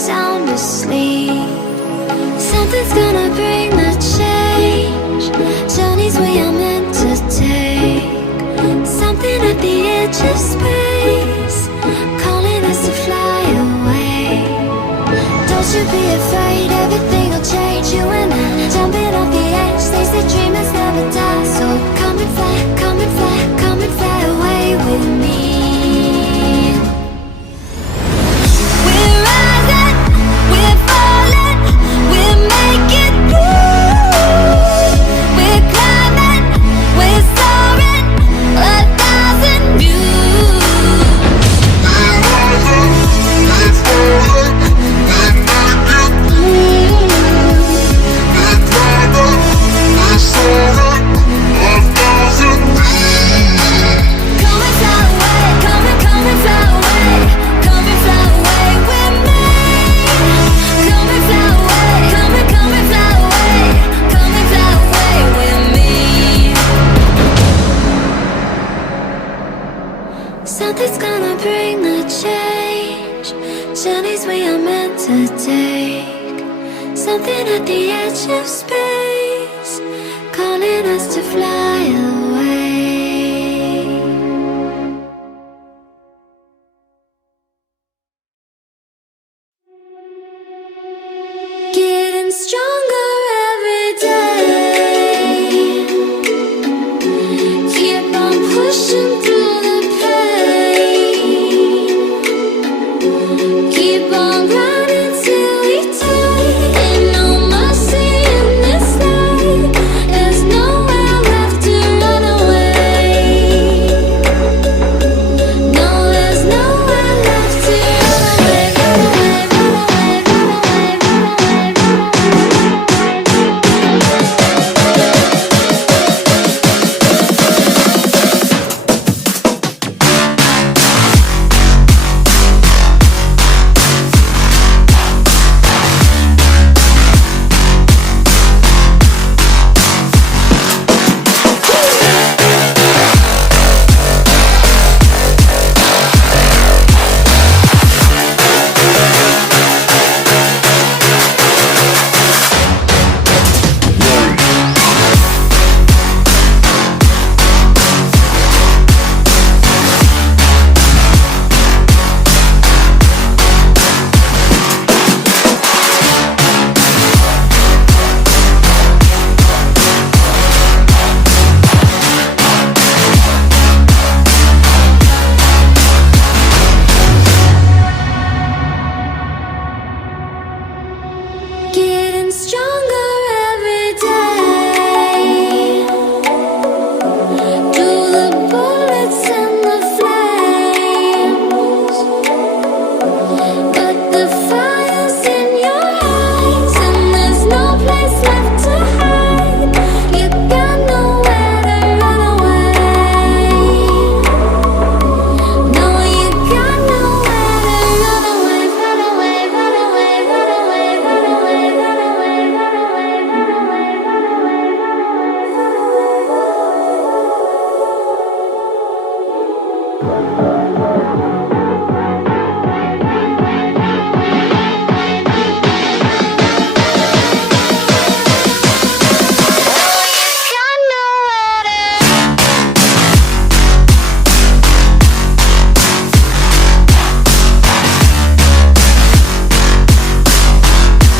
sound asleep. Something's gonna bring the change. Journeys we are meant to take. Something at the edge of space, calling us to fly away. Don't you be afraid, everything will change. You and I, jumping off the edge. They say dreamers never die. So come and fly, come and fly, come and fly away with me. We're rising, we're falling, we're making moves. We're climbing, we're soaring, 1,000 views. We're rising, we're falling, we're making moves. We're climbing, we're soaring, 1,000 views. Come and fly away, come and fly away, come and fly away with me. Come and fly away, come and fly away, come and fly away with me. Something's gonna bring the change. Journeys we are meant to take. Something at the edge of space, calling us to fly away. Getting stronger every day. Keep on pushing through the pain. Keep on running till we die. Ain't no mercy in this life. There's nowhere left to run away. No, there's nowhere left to run away. Run away, run away, run away, run away, run Getting stronger